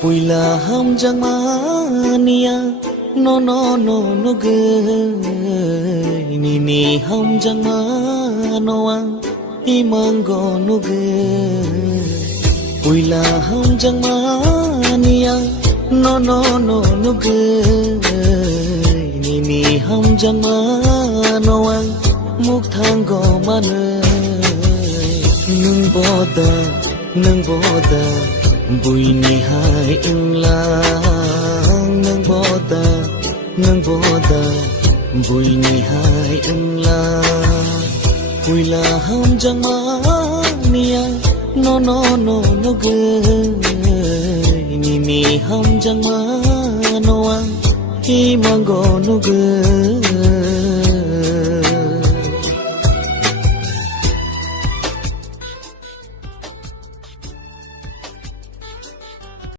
Puila ham jang mania no no no no ge ni ni ham jang ma no ang imang go no ge Puila ham jang mania no no no no ge ni ni ham jang ma no ang muk thang go ma ne nung boda bùi ni hai in la nang boda bùi ni hai in la bùi la ham jang ma nia no no no no ge ni ni ham jang ma no ang hi mang go no ge